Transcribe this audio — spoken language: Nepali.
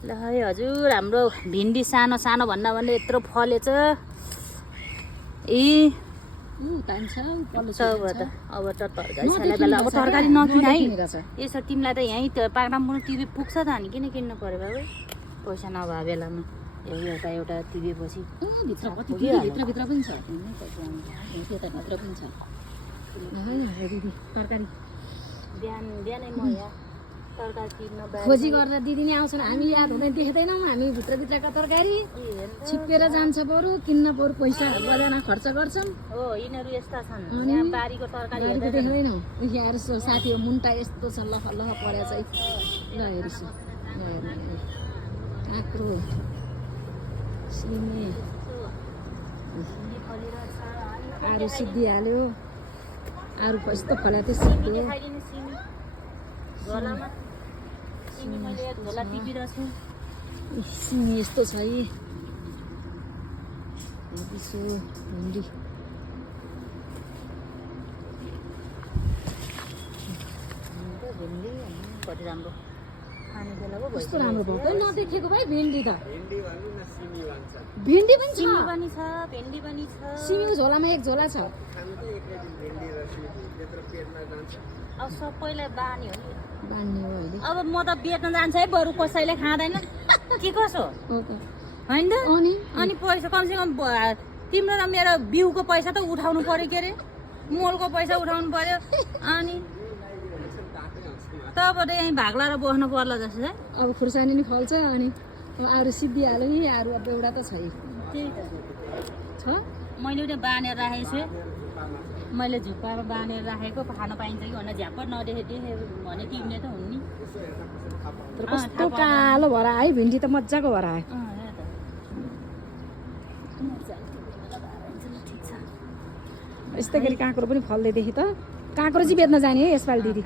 ल है हजुर हाम्रो भिन्डी सानो सानो भन्दा भन्दै यत्रो फलेछ ए तान्छ पल्लो अब त तरकारी छाला बेला अब तरकारी नकिन है यसो तिमीलाई त यहीँ पाक्रामपुर टिभी पुग्छ त अनि किन किन्नु पर्यो बाबु पैसा नभए बेलामा एउटा एउटा टिभी पछि भित्र कति भित्र पनि छ त्यता भित्र पनि छ दिदी तरकारी बिहानै म यहाँ तरकारी किन्न खोजी गरेर दिदी नै आउँछन् हामी याद हुँदैन देख्दैनौँ हामी भित्रभित्रका तरकारी छिप्पेर जान्छ बरु किन्न बरु पैसा बजारमा खर्च गर्छौँ हो यिनीहरू यस्ता छन् यहाँ बारीको तरकारी देख्दैनौँ यहाँ साथी मुन्टा यस्तो छ लख लख परेको चाहिँ ल हेरिस काँक्रो सिमी आरू सिद्धिहाल्यो आरू यस्तो फल्यो त्यो सिद्धो सिमी यस्तो छ है भिन्डी कति राम्रो खाने बेला पो कस्तो राम्रो भयो नदेखेको भाइ भिन्डी त भिन्डी पनि छ भेन्डी पनि छ सिमीको झोलामा एक झोला छ अब सबैलाई बानी हो नि बान्ने हो अहिले अब म त बेच्न जान्छ है बरु कसैले खाँदैन के कसो होइन त अनि पैसा कमसेकम तिम्रो र मेरो बिउको पैसा त उठाउनु पर्यो के अरे मोलको पैसा उठाउनु पर्यो अनि तपाईँले यहीँ भाग्ला र बस्नु पर्ला जस्तो है अब खुर्सानी नि फल्छ अनि अरू सिद्धिहाल्यो नि अरू अब एउटा त छ त्यही त छ मैले उता बाँधेर राखेको छु मैले झुक्कामा बाँधेर राखेको खान पाइन्छ कि भनेर झ्याप्प नदेखे भने तिमीले त हुन् नि कस्तो कालो भएर आयो भिन्डी त मजाको भएर आयो यस्तै गरी काँक्रो पनि फल्दै देखेँ त काँक्रो चाहिँ बेच्न जाने है यसपालि दिदी